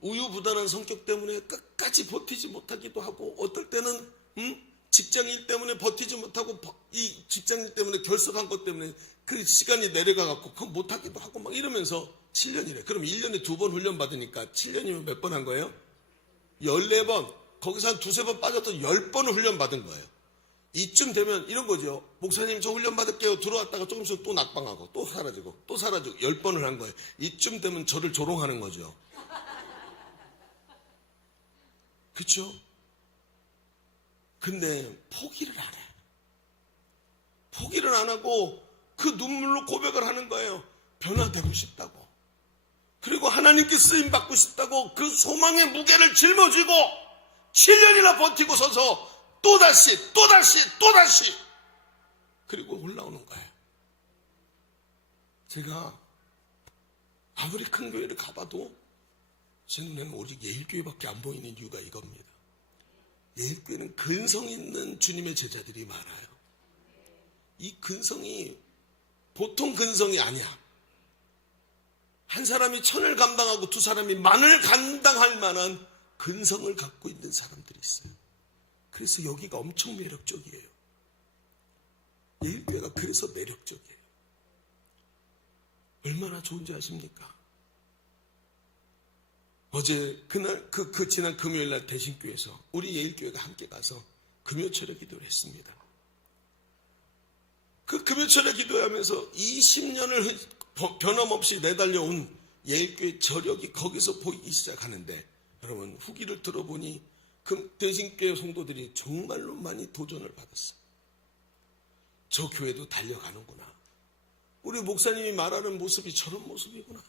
우유부단한 성격 때문에 끝까지 버티지 못하기도 하고 어떨 때는 직장인 때문에 버티지 못하고 이 직장인 때문에 결석한 것 때문에 그 시간이 내려가갖고 그거 못하기도 하고 막 이러면서 7년이래. 그럼 1년에 2번 훈련 받으니까 7년이면 몇 번 한 거예요? 14번. 거기서 한 2-3번 빠져서 10번을 훈련 받은 거예요. 이쯤 되면 이런 거죠. 목사님 저 훈련 받을게요. 들어왔다가 조금 있으면 또 낙방하고 또 사라지고 10번을 한 거예요. 이쯤 되면 저를 조롱하는 거죠. 그렇죠? 근데 포기를 안 해. 포기를 안 하고 그 눈물로 고백을 하는 거예요. 변화되고 싶다고. 그리고 하나님께 쓰임 받고 싶다고 그 소망의 무게를 짊어지고 7년이나 버티고 서서 또다시 그리고 올라오는 거예요. 제가 아무리 큰 교회를 가봐도 제 눈에는 오직 예일교회밖에 안 보이는 이유가 이겁니다. 예일교회는 근성 있는 주님의 제자들이 많아요. 이 근성이 보통 근성이 아니야. 한 사람이 1000을 감당하고 2 사람이 10,000을 감당할 만한 근성을 갖고 있는 사람들이 있어요. 그래서 여기가 엄청 매력적이에요. 예일교회가 그래서 매력적이에요. 얼마나 좋은지 아십니까? 어제 그날 지난 금요일날 대신교회에서 우리 예일교회가 함께 가서 금요철에 기도를 했습니다. 그 금요철에 기도하면서 20년을 변함없이 내달려온 예일교회 저력이 거기서 보이기 시작하는데, 여러분 후기를 들어보니 그 대신교회 성도들이 정말로 많이 도전을 받았어요. 저 교회도 달려가는구나. 우리 목사님이 말하는 모습이 저런 모습이구나.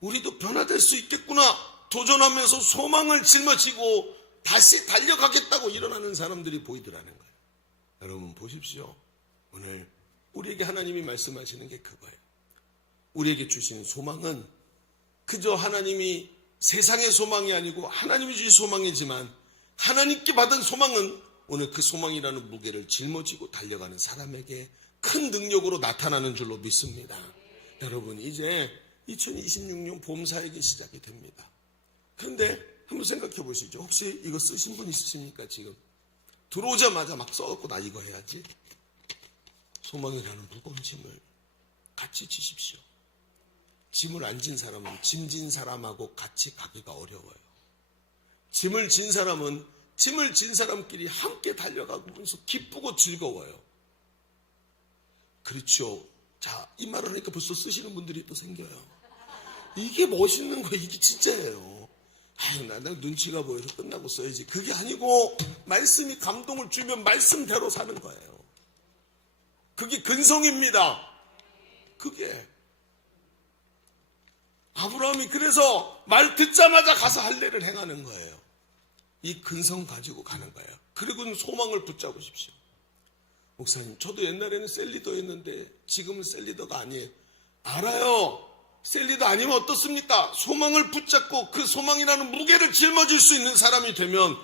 우리도 변화될 수 있겠구나. 도전하면서 소망을 짊어지고 다시 달려가겠다고 일어나는 사람들이 보이더라는 거예요. 여러분 보십시오. 오늘 우리에게 하나님이 말씀하시는 게 그거예요. 우리에게 주시는 소망은 그저 하나님이 세상의 소망이 아니고 하나님이 주신 소망이지만, 하나님께 받은 소망은 오늘 그 소망이라는 무게를 짊어지고 달려가는 사람에게 큰 능력으로 나타나는 줄로 믿습니다. 여러분 이제 2026년 봄 사역이 시작이 됩니다. 그런데 한번 생각해 보시죠. 혹시 이거 쓰신 분 있으십니까? 지금 들어오자마자 막 써갖고 나 이거 해야지. 소망이라는 무거운 짐을 같이 지십시오. 짐을 안 진 사람은 짐 진 사람하고 같이 가기가 어려워요. 짐을 진 사람은 짐을 진 사람끼리 함께 달려가면서 기쁘고 즐거워요. 그렇죠. 자, 이 말을 하니까 벌써 쓰시는 분들이 또 생겨요. 이게 멋있는 거예요. 이게 진짜예요. 아유, 나 눈치가 보여서 끝나고 써야지. 그게 아니고 말씀이 감동을 주면 말씀대로 사는 거예요. 그게 근성입니다. 그게 아브라함이 그래서 말 듣자마자 가서 할례를 행하는 거예요. 이 근성 가지고 가는 거예요. 그리고는 소망을 붙잡으십시오. 목사님, 저도 옛날에는 셀리더였는데 지금은 셀리더가 아니에요. 알아요. 셀리더 아니면 어떻습니까? 소망을 붙잡고 그 소망이라는 무게를 짊어질 수 있는 사람이 되면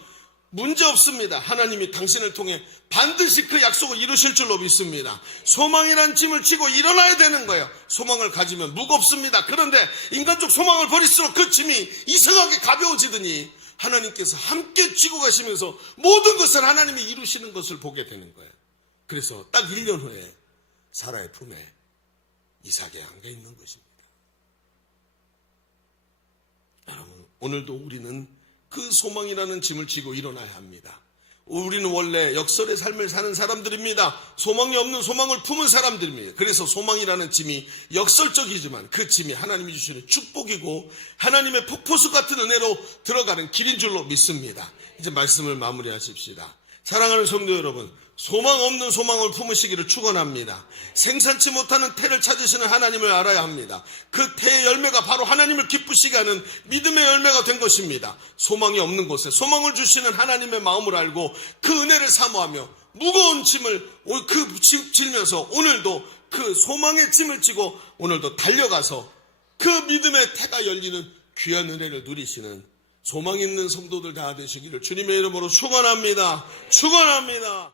문제 없습니다. 하나님이 당신을 통해 반드시 그 약속을 이루실 줄로 믿습니다. 소망이란 짐을 지고 일어나야 되는 거예요. 소망을 가지면 무겁습니다. 그런데 인간적 소망을 버릴수록 그 짐이 이상하게 가벼워지더니 하나님께서 함께 쥐고 가시면서 모든 것을 하나님이 이루시는 것을 보게 되는 거예요. 그래서 딱 1년 후에 사라의 품에 이삭이 안겨 있는 것입니다. 여러분, 오늘도 우리는 그 소망이라는 짐을 지고 일어나야 합니다. 우리는 원래 역설의 삶을 사는 사람들입니다. 소망이 없는 소망을 품은 사람들입니다. 그래서 소망이라는 짐이 역설적이지만 그 짐이 하나님이 주시는 축복이고 하나님의 폭포수 같은 은혜로 들어가는 길인 줄로 믿습니다. 이제 말씀을 마무리하십시다. 사랑하는 성도 여러분, 소망 없는 소망을 품으시기를 축원합니다. 생산치 못하는 태를 찾으시는 하나님을 알아야 합니다. 그 태의 열매가 바로 하나님을 기쁘시게 하는 믿음의 열매가 된 것입니다. 소망이 없는 곳에 소망을 주시는 하나님의 마음을 알고 그 은혜를 사모하며 무거운 짐을 질면서 오늘도 그 소망의 짐을 지고 오늘도 달려가서 그 믿음의 태가 열리는 귀한 은혜를 누리시는 소망 있는 성도들 다 되시기를 주님의 이름으로 축원합니다. 축원합니다.